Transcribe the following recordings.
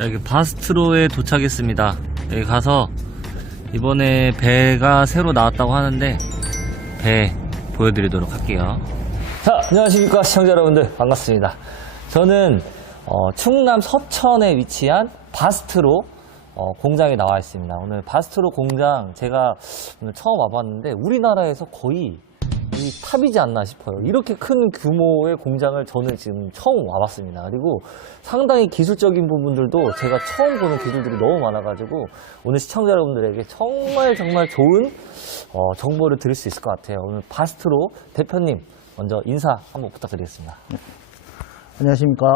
여기 바스트로에 도착했습니다. 여기 가서 이번에 배가 새로 나왔다고 하는데 배 보여드리도록 할게요. 자, 안녕하십니까 시청자 여러분들, 반갑습니다. 저는 충남 서천에 위치한 바스트로 공장에 나와 있습니다. 오늘 바스트로 공장 제가 오늘 처음 와봤는데 우리나라에서 거의 이 탑이지 않나 싶어요. 이렇게 큰 규모의 공장을 저는 지금 처음 와봤습니다. 그리고 상당히 기술적인 부분들도 제가 처음 보는 기술들이 너무 많아가지고 오늘 시청자 여러분들에게 정말 좋은 정보를 드릴 수 있을 것 같아요. 오늘 바스트로 대표님 먼저 인사 한번 부탁드리겠습니다. 안녕하십니까.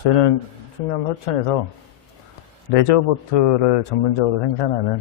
저희는 충남 서천에서 레저보트를 전문적으로 생산하는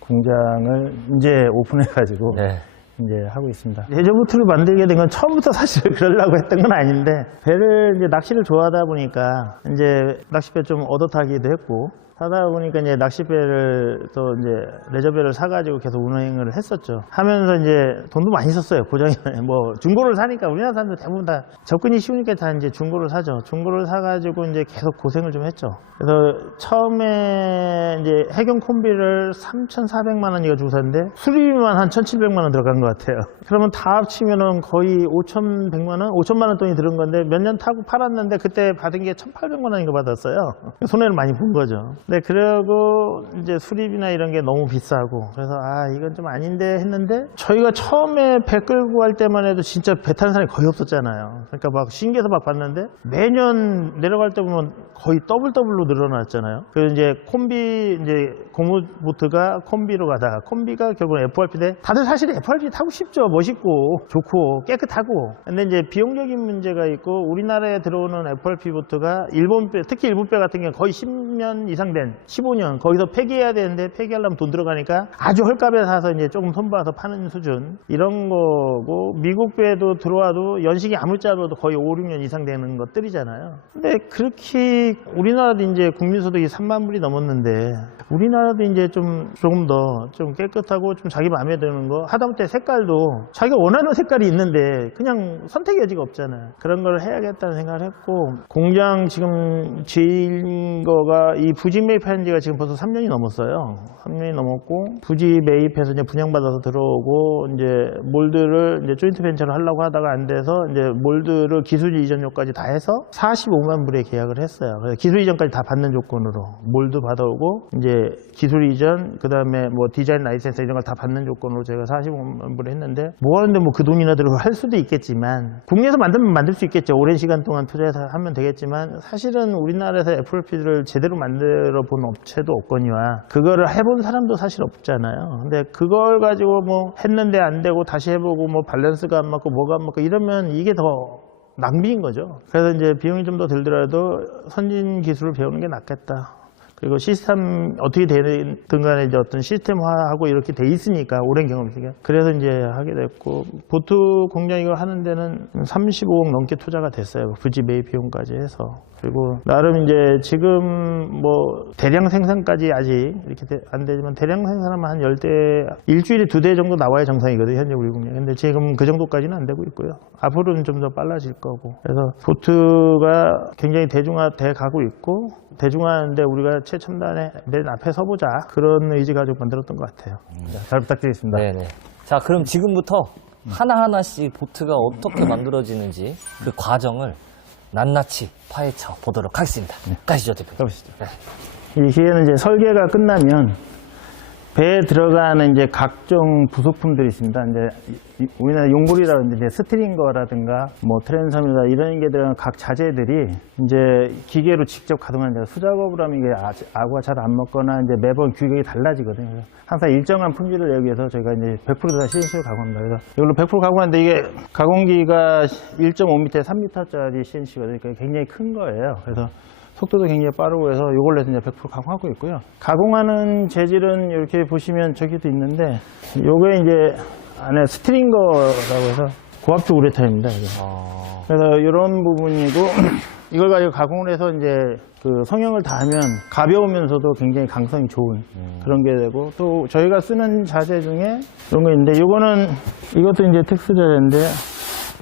공장을 이제 오픈해가지고 네. 이제 하고 있습니다. 레저보트를 만들게 된 건 처음부터 사실 그러려고 했던 건 아닌데, 배를 이제 낚시를 좋아하다 보니까 이제 낚싯배 좀 얻어 타기도 했고, 하다 보니까 이제 낚싯배를 또 이제 레저배를 사가지고 계속 운행을 했었죠. 하면서 이제 돈도 많이 썼어요. 고정에 뭐 중고를 사니까 우리나라 사람들 대부분 다 접근이 쉬우니까 다 이제 중고를 사죠. 중고를 사가지고 이제 계속 고생을 좀 했죠. 그래서 처음에 이제 해경 콤비를 3,400만 원 이거 주고 샀는데 수리비만 한 1,700만 원 들어간 것 같아요. 그러면 다 합치면은 거의 5,100만 원, 5천만 원 돈이 들은 건데 몇 년 타고 팔았는데 그때 받은 게 1,800만 원인가 받았어요. 손해를 많이 본 거죠. 네, 그러고 이제 수리비나 이런 게 너무 비싸고, 그래서 이건 좀 아닌데 했는데, 저희가 처음에 배 끌고 갈 때만 해도 진짜 배 타는 사람이 거의 없었잖아요. 그러니까 막 신기해서 막 봤는데 매년 내려갈 때 보면 거의 더블로 늘어났잖아요. 그래서 이제 콤비, 이제 고무보트가 콤비로 가다가 콤비가 결국은 FRP인데, 다들 사실 FRP 타고 싶죠. 멋있고 좋고 깨끗하고. 근데 이제 비용적인 문제가 있고, 우리나라에 들어오는 FRP 보트가 일본 배, 특히 일본 배 같은 경우는 거의 10년 이상 된 15년 거기서 폐기해야 되는데, 폐기하려면 돈 들어가니까 아주 헐값에 사서 이제 조금 손봐서 파는 수준 이런 거고, 미국 배도 들어와도 연식이 아무짝으로도 거의 5, 6년 이상 되는 것들이잖아요. 근데 그렇게 우리나라도 이제 국민소득이 3만 불이 넘었는데, 우리나라도 이제 조금 더 좀 깨끗하고 좀 자기 마음에 드는 거, 하다못해 색깔도 자기가 원하는 색깔이 있는데 그냥 선택의 여지가 없잖아요. 그런 걸 해야겠다는 생각을 했고, 공장 지금 지은 거가 이 부지 매입한 지가 지금 벌써 3년이 넘었어요. 3년이 넘었고, 부지 매입해서 이제 분양받아서 들어오고, 이제 몰드를 이제 조인트 벤처를 하려고 하다가 안 돼서 이제 몰드를 기술 이전료까지 다 해서 45만 불에 계약을 했어요. 그래서 기술 이전까지 다 받는 조건으로 몰드 받아오고, 이제 기술 이전, 그 다음에 뭐 디자인 라이센스 이런 걸 다 받는 조건으로 제가 45만 불에 했는데, 뭐 하는데 뭐 그 돈이나 들고 할 수도 있겠지만, 국내에서 만들면 만들 수 있겠죠. 오랜 시간 동안 투자해서 하면 되겠지만, 사실은 우리나라에서 FRP를 제대로 만들어 본 업체도 없거니와 그거를 해본 사람도 사실 없잖아요. 근데 그걸 가지고 뭐 했는데 안 되고 다시 해보고 뭐 밸런스가 안 맞고 뭐가 안 맞고 이러면 이게 더 낭비인 거죠. 그래서 이제 비용이 좀 더 들더라도 선진 기술을 배우는 게 낫겠다. 그리고 시스템 어떻게 되든 간에 이제 어떤 시스템화하고 이렇게 돼 있으니까, 오랜 경험이 있으니까. 그래서 이제 하게 됐고, 보트 공장 이걸 하는 데는 35억 넘게 투자가 됐어요. 부지 매입 비용까지 해서. 그리고 나름 이제 지금 뭐 대량 생산까지 아직 이렇게 안 되지만, 대량 생산하면 한 10대, 일주일에 2대 정도 나와야 정상이거든요, 현재 우리 공장. 근데 지금 그 정도까지는 안 되고 있고요. 앞으로는 좀 더 빨라질 거고. 그래서 보트가 굉장히 대중화돼 가고 있고, 대중화하는데 우리가 최첨단의 맨 앞에 서보자, 그런 의지 가지고 만들었던 것 같아요. 잘 부탁드리겠습니다. 네네. 자, 그럼 지금부터 하나하나씩 보트가 어떻게 만들어지는지 그 과정을 낱낱이 파헤쳐 보도록 하겠습니다. 가시죠, 대표님. 가보시죠. 이 기계는 이제 설계가 끝나면 배에 들어가는 이제 각종 부속품들이 있습니다. 이제 우리나라 용골이라든지 이제 스트링거라든가 뭐 트랜섬이나 이런 게 들어간 각 자재들이 이제 기계로 직접 가동하는, 수작업을 하면 이게 아구가 잘 안 먹거나 이제 매번 규격이 달라지거든요. 그래서 항상 일정한 품질을 내기 위해서 저희가 이제 100% 다 CNC로 가공합니다. 그래서 이걸로 100% 가공하는데, 이게 가공기가 1.5m, 3m짜리 CNC거든요. 그러니까 굉장히 큰 거예요. 그래서 속도도 굉장히 빠르고 해서 이걸로 해서 이제 100% 가공하고 있고요. 가공하는 재질은 이렇게 보시면 저기도 있는데, 요게 이제 안에 스트링거라고 해서 고압축 우레탄입니다. 그래서 이런 부분이고, 이걸 가지고 가공을 해서 이제 그 성형을 다 하면 가벼우면서도 굉장히 강성이 좋은 그런 게 되고, 또 저희가 쓰는 자재 중에 이런 거 있는데, 이것도 이제 특수 자재인데,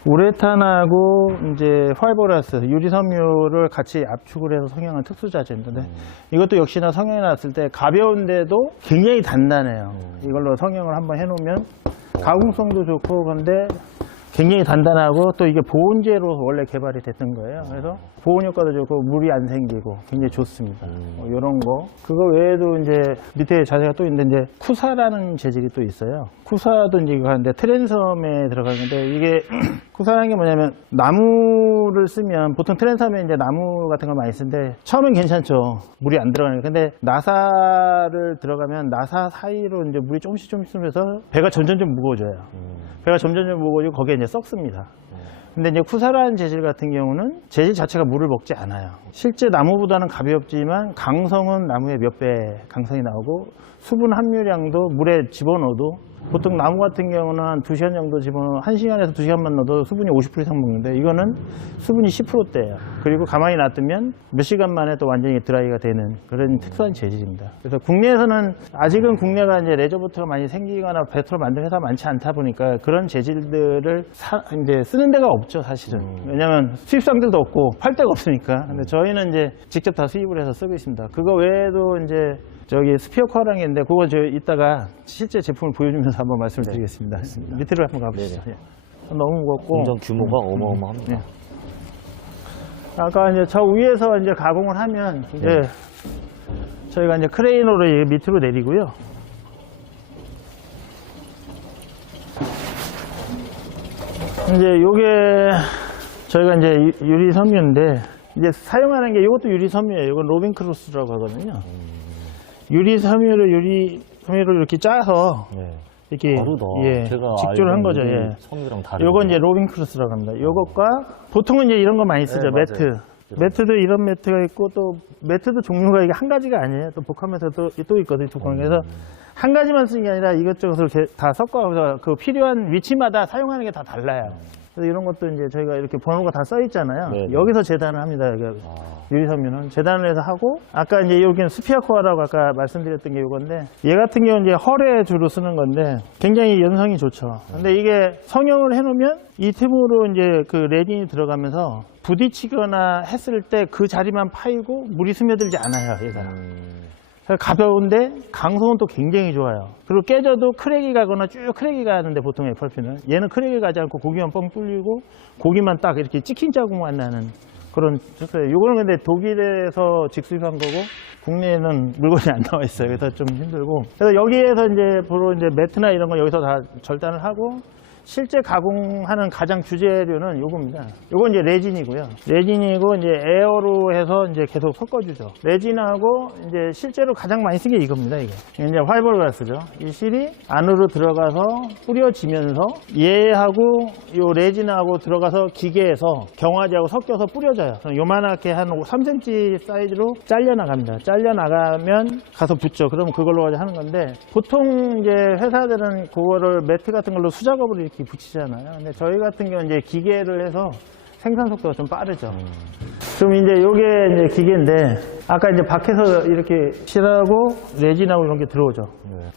우레탄하고 이제 파이버라스, 유리섬유를 같이 압축을 해서 성형한 특수 자재인데 이것도 역시나 성형해 놨을 때 가벼운데도 굉장히 단단해요. 이걸로 성형을 한번 해놓으면 가공성도 좋고 그런데 굉장히 단단하고 또 이게 보온재로 원래 개발이 됐던 거예요. 그래서 보온 효과도 좋고 물이 안 생기고 굉장히 좋습니다. 이런 거. 그거 외에도 이제 밑에 자재가 또 있는데 이제 쿠사라는 재질이 또 있어요. 쿠사도 이제 이거 하는데 트랜섬에 들어가는데 이게 쿠사라는 게 뭐냐면 나무를 쓰면 보통 트랜섬에 이제 나무 같은 걸 많이 쓰는데 처음엔 괜찮죠. 물이 안 들어가니까. 근데 나사를 들어가면 나사 사이로 이제 물이 조금씩 쓰면서 배가 점점 무거워져요. 배가 점점 무거워지고 거기에 이제 썩습니다. 근데 이제 쿠사라는 재질 같은 경우는 재질 자체가 물을 먹지 않아요. 실제 나무보다는 가볍지만 강성은 나무의 몇 배 강성이 나오고 수분 함유량도 물에 집어넣어도 보통 나무 같은 경우는 한 2시간 정도 집어넣어 1시간에서 2시간만 넣어도 수분이 50% 이상 먹는데 이거는 수분이 10%대예요. 그리고 가만히 놔두면 몇 시간 만에 또 완전히 드라이가 되는 그런 특수한 재질입니다. 그래서 국내에서는 아직은 국내가 이제 레저보트가 많이 생기거나 배터를 만드는 회사가 많지 않다 보니까 그런 재질들을 이제 쓰는 데가 없죠, 사실은. 왜냐면 수입상들도 없고 팔 데가 없으니까. 근데 저희는 이제 직접 다 수입을 해서 쓰고 있습니다. 그거 외에도 이제 저기 스피어 커라는 게 있는데 그거 저 이따가 실제 제품을 보여주면서 한번 말씀을 드리겠습니다. 밑으로 한번 가보시죠. 예. 너무 무겁고 공장 규모가 어마어마합니다. 예. 아까 이제 저 위에서 이제 가공을 하면 이제 저희가 이제 크레인으로 밑으로 내리고요. 이제 요게 저희가 이제 유리 섬유인데 이제 사용하는 게 이것도 유리 섬유예요. 이건 로빈 크로스라고 하거든요. 유리 섬유를 이렇게 짜서 이렇게 다르다. 예, 제가 직조를 한 거죠. 예. 섬유랑 다르죠. 요건 이제 로빈 크로스라고 합니다. 요것과 보통은 이제 이런 거 많이 쓰죠. 네, 매트. 맞아요. 매트도 이런 매트가 있고 또 매트도 종류가 이게 한 가지가 아니에요. 또 복합해서 또 있거든요. 두꺼운에서 한 가지만 쓰는 게 아니라 이것저것을 이렇게 다 섞어서 그 필요한 위치마다 사용하는 게 다 달라요. 그래서 이런 것도 이제 저희가 이렇게 번호가 다 써 있잖아요. 네, 네. 여기서 재단을 합니다. 여기 유리섬유는 재단을 해서 하고 아까 이제 여기는 스피어 코어라고 아까 말씀드렸던 게 이건데 얘 같은 경우는 이제 헐에 주로 쓰는 건데 굉장히 연성이 좋죠. 근데 이게 성형을 해놓으면 이 틈으로 이제 그 레딘이 들어가면서 부딪히거나 했을 때 그 자리만 파이고 물이 스며들지 않아요. 얘가. 그래서 가벼운데 강성은 또 굉장히 좋아요. 그리고 깨져도 크랙이 가거나 쭉 크랙이 가는데 보통 FRP는 얘는 크랙이 가지 않고 고기만 뻥 뚫리고 고기만 딱 이렇게 찍힌 자국만 나는 그런 특수예요. 요거는 근데 독일에서 직수입한 거고 국내에는 물건이 안 나와 있어요. 그래서 좀 힘들고. 그래서 여기에서 이제 주로 이제 매트나 이런 거 여기서 다 절단을 하고 실제 가공하는 가장 주재료는 요겁니다. 요건 이제 레진이고요. 레진이고 이제 에어로 해서 이제 계속 섞어주죠. 레진하고 이제 실제로 가장 많이 쓴 게 이겁니다. 이게 이제 파이버글라스죠. 이 실이 안으로 들어가서 뿌려지면서 얘하고 요 레진하고 들어가서 기계에서 경화제하고 섞여서 뿌려져요. 요만하게 한 3cm 사이즈로 잘려 나갑니다. 잘려 나가면 가서 붙죠. 그럼 그걸로 가지고 하는 건데 보통 이제 회사들은 그거를 매트 같은 걸로 수작업으로 이렇게 붙이잖아요. 근데 저희 같은 경우는 이제 기계를 해서 생산 속도가 좀 빠르죠. 좀 이제 요게 이제 기계인데 아까 이제 밖에서 이렇게 실하고 레진하고 이런 게 들어오죠.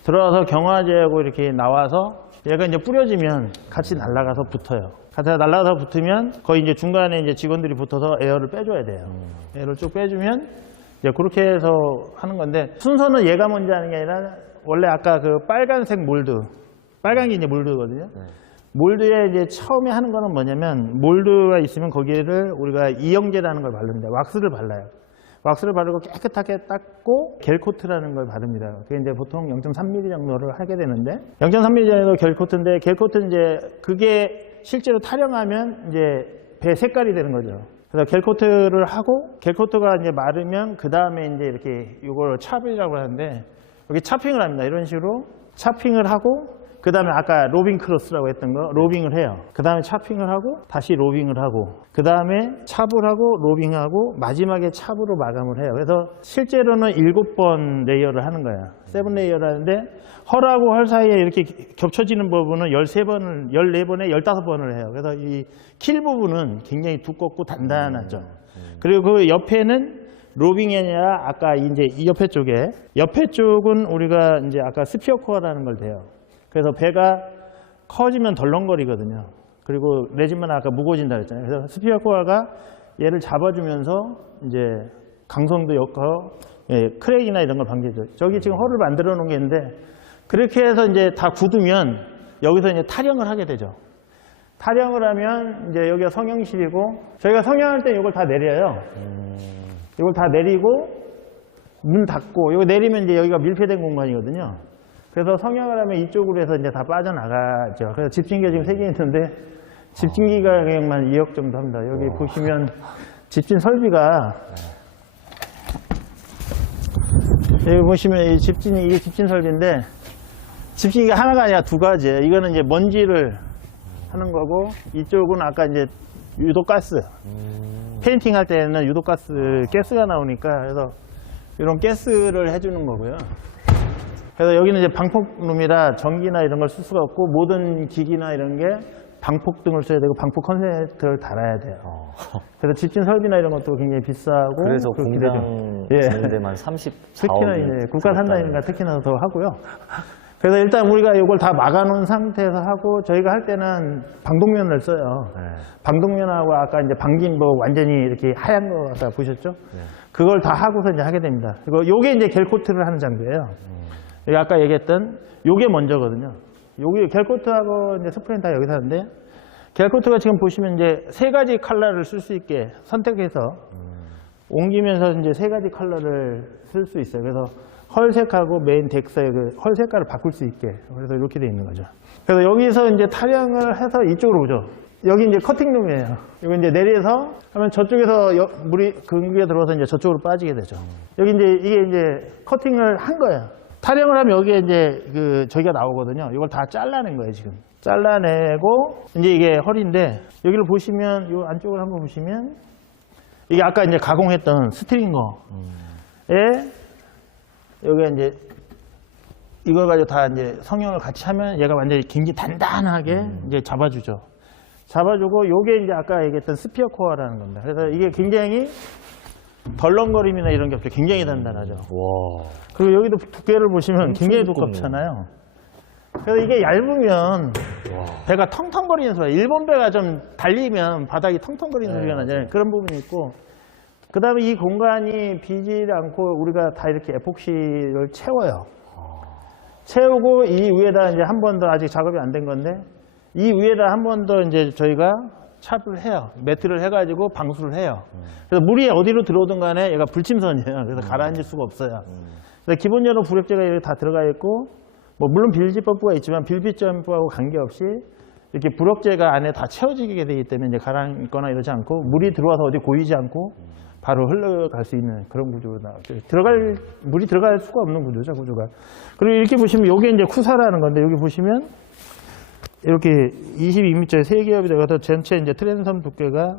들어와서 경화제하고 이렇게 나와서 얘가 이제 뿌려지면 같이 날아가서 붙어요. 같이 날아가서 붙으면 거의 이제 중간에 이제 직원들이 붙어서 에어를 빼줘야 돼요. 에어를 쭉 빼주면 이제 그렇게 해서 하는 건데 순서는 얘가 먼저 하는 게 아니라 원래 아까 그 빨간색 몰드 빨간 게 이제 몰드거든요. 몰드에 이제 처음에 하는 거는 뭐냐면 몰드가 있으면 거기를 우리가 이영제라는 걸 바릅니다. 왁스를 발라요. 왁스를 바르고 깨끗하게 닦고 겔코트라는 걸 바릅니다. 그게 이제 보통 0.3mm 정도를 하게 되는데 0.3mm 정도 겔코트인데 겔코트는 이제 그게 실제로 타령하면 이제 배 색깔이 되는 거죠. 그래서 겔코트를 하고 겔코트가 이제 마르면 그 다음에 이제 이렇게 이걸 차빙이라고 하는데 여기 차핑을 합니다. 이런 식으로 차핑을 하고 그 다음에 아까 로빙 크로스라고 했던 거 로빙을 해요. 그 다음에 차핑을 하고 다시 로빙을 하고 그 다음에 찹을 하고 로빙하고 마지막에 찹으로 마감을 해요. 그래서 실제로는 7번 레이어를 하는 거야. 7레이어를 하는데 헐하고 헐 사이에 이렇게 겹쳐지는 부분은 13번을 14번에 15번을 해요. 그래서 이 킬 부분은 굉장히 두껍고 단단하죠. 그리고 그 옆에는 로빙이 아니라 아까 이제 이 옆에 쪽은 우리가 이제 아까 스피어 코어라는 걸 돼요. 그래서 배가 커지면 덜렁거리거든요. 그리고 레진만 아까 무거워진다 그랬잖아요. 그래서 스피어 코어가 얘를 잡아주면서 이제 강성도 엮어 크랙이나 이런 걸 방지해줘요. 저기 지금 홀을 만들어 놓은 게 있는데 그렇게 해서 이제 다 굳으면 여기서 이제 탈영을 하게 되죠. 탈영을 하면 이제 여기가 성형실이고 저희가 성형할 때 이걸 다 내려요. 이걸 다 내리고 문 닫고 이거 내리면 이제 여기가 밀폐된 공간이거든요. 그래서 성형을 하면 이쪽으로 해서 이제 다 빠져나가죠. 그래서 집진기가 지금 3개 있는데 집진기 가격만 2억 정도 합니다. 여기 보시면 집진 설비가 여기 보시면 이 집진이 이게 집진 설비인데 집진기가 하나가 아니라 두 가지예요. 이거는 이제 먼지를 하는 거고 이쪽은 아까 이제 유독가스 페인팅 할 때는 유독가스 가스가 나오니까 그래서 이런 가스를 해주는 거고요. 그래서 여기는 이제 방폭룸이라 전기나 이런 걸 쓸 수가 없고 모든 기기나 이런 게 방폭등을 써야 되고 방폭 컨센트를 달아야 돼요. 그래서 집진 설비나 이런 것도 굉장히 비싸고 그래서 그렇게 공장 되죠. 짓는 데만 34억이 특히나 이제 국가 산다니까 특히나 더 하고요. 그래서 일단 우리가 이걸 다 막아놓은 상태에서 하고 저희가 할 때는 방독면을 써요. 방독면하고 아까 이제 방진 뭐 완전히 이렇게 하얀 거 아까 보셨죠? 그걸 다 하고서 이제 하게 됩니다. 그리고 요게 이제 겔코트를 하는 장비예요. 여기 아까 얘기했던 요게 먼저거든요. 여기 겔코트하고 이제 스프레이는 다 여기서 하는데 겔코트가 지금 보시면 이제 3가지 컬러를 쓸 수 있게 선택해서 옮기면서 이제 3가지 컬러를 쓸 수 있어요. 그래서 헐색하고 메인 덱스의 그 헐색깔을 바꿀 수 있게 그래서 이렇게 돼 있는 거죠. 그래서 여기서 이제 탈영을 해서 이쪽으로 오죠. 여기 이제 커팅룸이에요. 여기 이제 내려서 하면 저쪽에서 물이 근육에 들어와서 이제 저쪽으로 빠지게 되죠. 여기 이제 이게 이제 커팅을 한 거예요. 탈영을 하면 여기에 이제 그 저기가 나오거든요. 이걸 다 잘라낸 거예요, 지금. 잘라내고 이제 이게 허리인데 여기를 보시면 이 안쪽을 한번 보시면 이게 아까 이제 가공했던 스트링거에 여기가 이제 이걸 가지고 다 이제 성형을 같이 하면 얘가 완전히 굉장히 단단하게 이제 잡아주죠. 잡아주고 요게 이제 아까 얘기했던 스피어 코어라는 겁니다. 그래서 이게 굉장히 덜렁거림이나 이런 게 없죠. 굉장히 단단하죠. 와. 그리고 여기도 두께를 보시면 굉장히 두껍네요. 두껍잖아요. 그래서 이게 얇으면 배가 텅텅거리는 소리가 일본 배가 좀 달리면 바닥이 텅텅거리는 소리가 나잖아요. 그런 부분이 있고 그 다음에 이 공간이 비지 않고 우리가 다 이렇게 에폭시를 채워요. 채우고 이 위에다 이제 한 번 더 아직 작업이 안 된 건데 이 위에다 한 번 더 이제 저희가 찹을 해요. 매트를 해가지고 방수를 해요. 그래서 물이 어디로 들어오든 간에 얘가 불침선이에요. 그래서 가라앉을 수가 없어요. 그래서 기본적으로 부력제가 이렇게 다 들어가 있고 뭐 물론 빌지펌프가 있지만 빌지펌프하고 관계없이 이렇게 부력제가 안에 다 채워지게 되기 때문에 이제 가라앉거나 이러지 않고 물이 들어와서 어디 고이지 않고 바로 흘러갈 수 있는 그런 구조다. 물이 들어갈 수가 없는 구조죠, 구조가. 그리고 이렇게 보시면 이게 이제 쿠사라는 건데 여기 보시면 이렇게 22m짜리 3개업이 되어서 전체 이제 트랜섬 두께가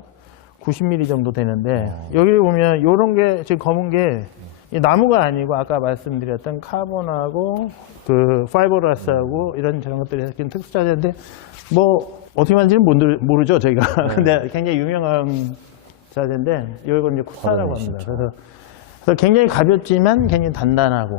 90mm 정도 되는데 여기 보면 이런 게 지금 검은 게 이 나무가 아니고 아까 말씀드렸던 카본하고 그 파이버그라스하고 이런 저런 것들이 섞인 특수 자재인데 뭐 어떻게 만드는지는 모르죠 저희가. 근데 굉장히 유명한 자재인데 이건 이제 쿠사라고 합니다. 그래서 굉장히 가볍지만 굉장히 단단하고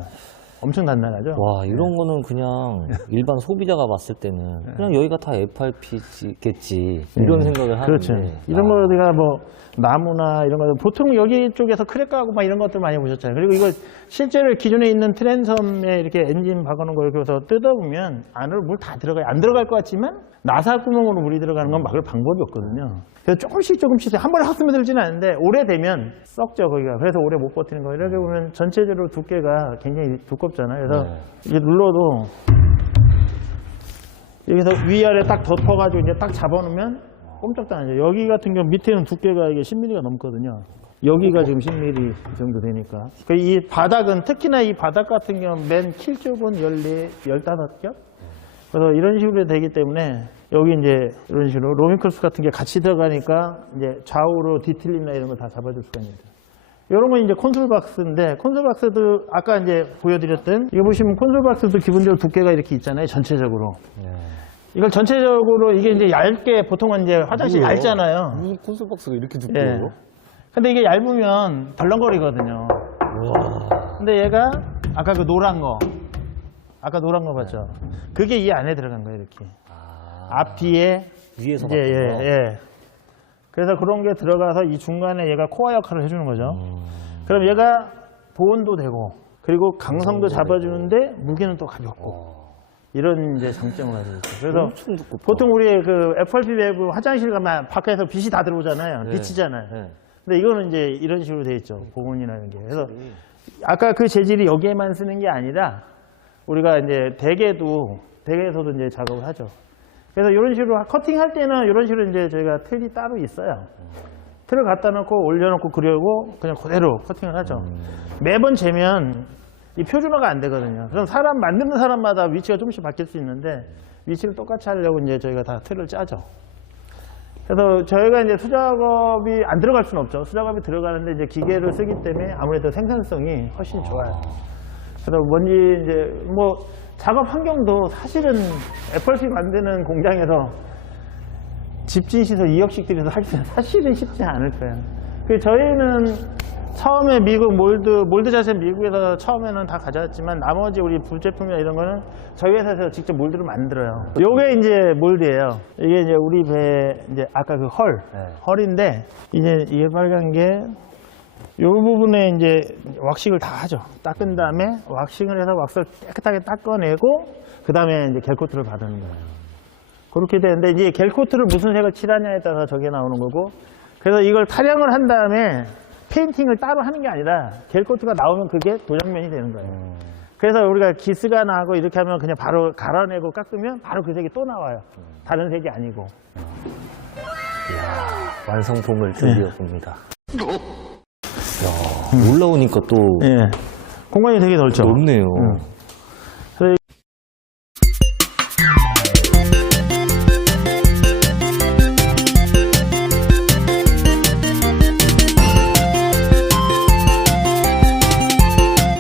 엄청 단단하죠. 와, 이런 거는 그냥 일반 소비자가 봤을 때는 그냥 여기가 다 FRP겠지 이런 생각을 하는데. 그렇죠. 이런 거가 뭐 나무나 이런 거 보통 여기 쪽에서 크랙 가고 막 이런 것들 많이 보셨잖아요. 그리고 이거 실제로 기존에 있는 트랜섬에 이렇게 엔진 박아놓은 거 이렇게 해서 뜯어보면 안으로 물 다 들어가요. 안 들어갈 것 같지만 나사 구멍으로 물이 들어가는 건 막을 방법이 없거든요. 그래서 조금씩 한 번에 확 스며들지는 않는데 오래되면 썩죠 거기가. 그래서 오래 못 버티는 거예요. 이렇게 보면 전체적으로 두께가 굉장히 두껍잖아요. 그래서 이게 눌러도 여기서 위아래 딱 덮어가지고 이제 딱 잡아놓으면 꼼짝도 안 하죠. 여기 같은 경우 밑에는 두께가 이게 10mm가 넘거든요. 여기가 지금 10mm 정도 되니까. 이 바닥은 특히나 이 바닥 같은 경우 맨 킬 쪽은 15겹? 그래서 이런 식으로 되기 때문에 여기 이제 이런 식으로 로밍클스 같은 게 같이 들어가니까 이제 좌우로 뒤틀림이나 이런 거 다 잡아줄 수가 있습니다. 이런 건 이제 콘솔 박스인데 콘솔 박스도 아까 이제 보여드렸던 이거 보시면 콘솔 박스도 기본적으로 두께가 이렇게 있잖아요. 전체적으로. 이걸 전체적으로 이게 이제 얇게 보통은 이제 화장실 얇잖아요. 무슨 콘솔 박스가 이렇게 두꺼워요? 근데 이게 얇으면 덜렁거리거든요. 근데 얘가 아까 그 노란 거 봤죠? 그게 이 안에 들어간 거예요, 이렇게. 앞뒤에 위에서 이제 예. 그래서 그런 게 들어가서 이 중간에 얘가 코어 역할을 해주는 거죠. 그럼 얘가 보온도 되고 그리고 강성도 잡아주는데 무게는 또 가볍고 이런 이제 장점을 가지고 있어요. 그래서 엄청 두껍다. 보통 우리 그 FRP 밸브 화장실 가면 밖에서 빛이 다 들어오잖아요. 비치잖아요. 네. 근데 이거는 이제 이런 식으로 돼 있죠. 보온이나 이런 게. 그래서 아까 그 재질이 여기에만 쓰는 게 아니라 우리가 이제 대게에서도 이제 작업을 하죠. 그래서 이런 식으로 커팅할 때는 이런 식으로 이제 저희가 틀이 따로 있어요. 틀을 갖다 놓고 올려놓고 그려고 그냥 그대로 커팅을 하죠. 매번 재면 이 표준화가 안 되거든요. 그럼 만드는 사람마다 위치가 조금씩 바뀔 수 있는데 위치를 똑같이 하려고 이제 저희가 다 틀을 짜죠. 그래서 저희가 이제 수작업이 안 들어갈 수는 없죠. 수작업이 들어가는데 이제 기계를 쓰기 때문에 아무래도 생산성이 훨씬 좋아요. 그래서 뭔지 이제 뭐 작업 환경도 사실은 FRP 만드는 공장에서 집진 시설 2억씩 들여서 하기는 사실은 쉽지 않을 거예요. 그 저희는 처음에 미국 몰드 자체는 미국에서 처음에는 다 가져왔지만 나머지 우리 부제품이나 이런 거는 저희 회사에서 직접 몰드를 만들어요. 요게 이제 몰드예요. 이게 이제 우리 배 이제 아까 그 헐인데 이제 이게 빨간 게 이 부분에 이제 왁싱을 다 하죠. 닦은 다음에 왁싱을 해서 왁스를 깨끗하게 닦아내고 그 다음에 이제 겔코트를 바르는 거예요. 그렇게 되는데 이제 겔코트를 무슨 색을 칠하냐에 따라서 저게 나오는 거고 그래서 이걸 타령을 한 다음에 페인팅을 따로 하는 게 아니라 겔코트가 나오면 그게 도장면이 되는 거예요. 그래서 우리가 기스가 나고 이렇게 하면 그냥 바로 갈아내고 깎으면 바로 그 색이 또 나와요. 다른 색이 아니고. 이야, 완성품을 드디어 봅니다. 이야, 올라오니까 또 예. 공간이 되게 넓죠. 넓네요.